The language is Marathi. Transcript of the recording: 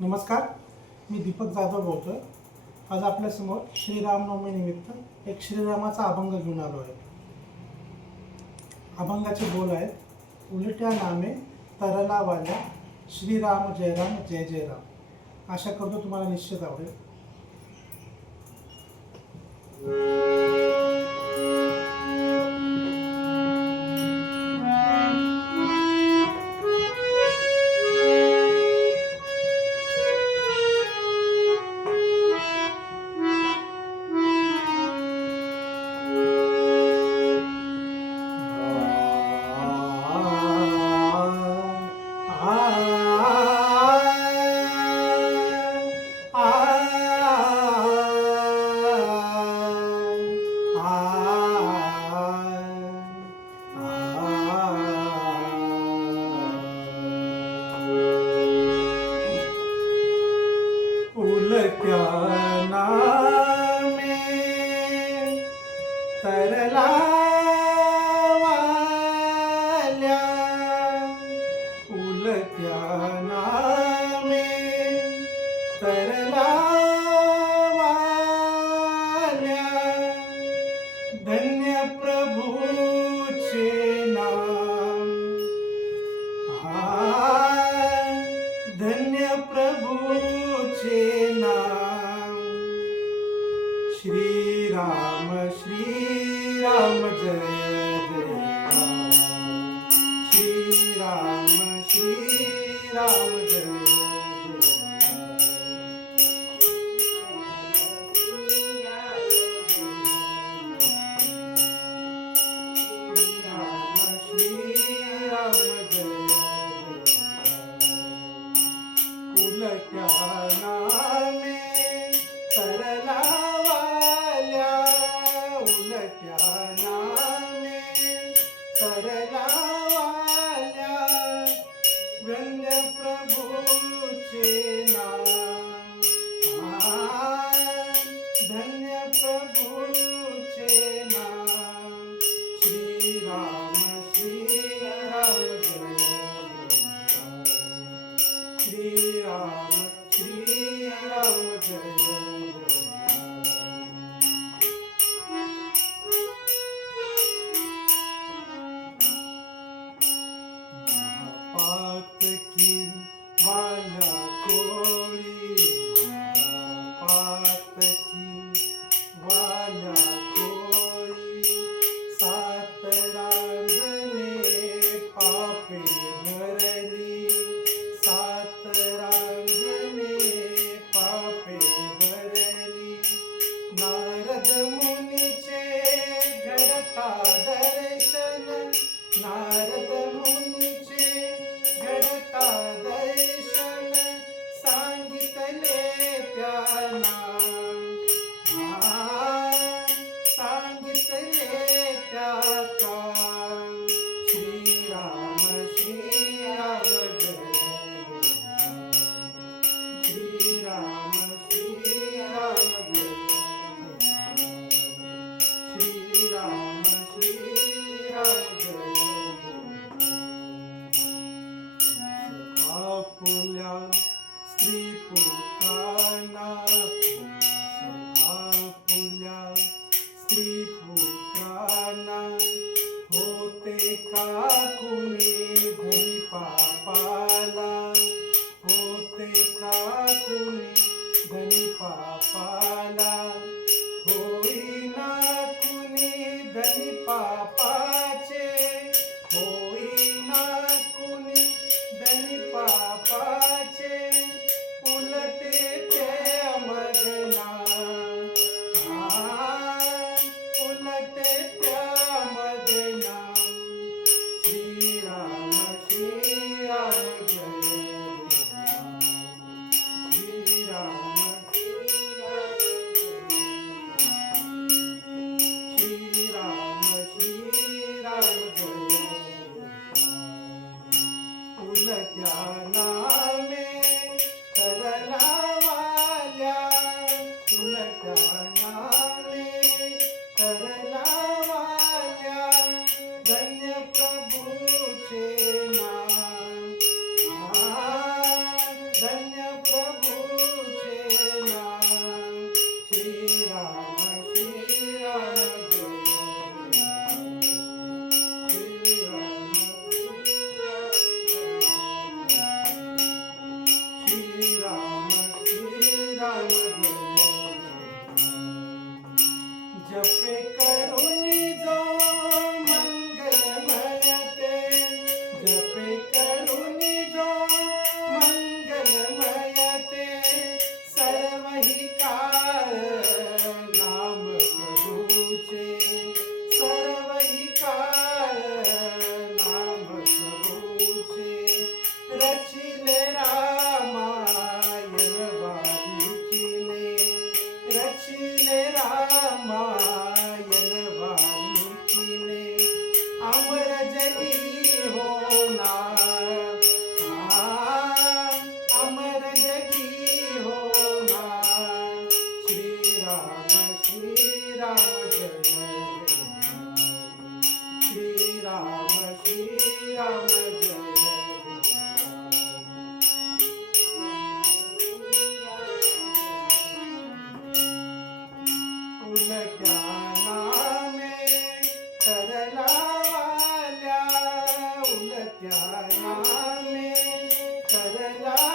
नमस्कार, मी दीपक जाधव बोलतोय. आज आपल्यासमोर श्रीरामनवमी निमित्त एक श्रीरामाचा अभंग घेऊन आलो आहे. अभंगाचे बोल आहेत: उलट्या नामे तरला वाल्या, श्रीराम जय राम जय जय राम. आशा करतो तुम्हाला निश्चित आवडेल. उलट्या नामे तरला वाल्या, उलट्या नामे तरला वाल्या, धन्य प्रभूचे नाम, धन्य प्रभूचे नाम. श्रीराम श्रीराम जय जय राम, श्रीराम श्रीराम जय उलट्या नामे तरला वाल्या, उलट्या नामे तरला वाल्या, धन्य प्रभूचे नाम, धन्य प्रभूचे नाम. श्रीराम श्रीराम जय श्रीराम श्रीराम जय पातकी वाला कोळी, पातकी वाला कोळी, सात रांजणे पापे भरली, सात रांजणे पापे भरली. नारद मुनीचे घडता दर्शन, नारद मुनीचे घडता दर्शन, सांगितले त्यांना, सांगितले त्या. श्रीराम श्रीराम जय श्रीराम श्रीराम जय श्रीराम श्रीराम जय. आपुल्या स्त्री पुत्रांना, आपुल्या स्त्री पुत्रांना, होते का कुणी धनी पापाला, होते का कुणी धनी पापाला, होईना कुणी धनी पापाचे, होईना कुणी धनी पापाचे, उलटे ते मगना, उलटे त्या मगना. श्रीराम श्रीराम जय श्रीराम श्रीराम जय राम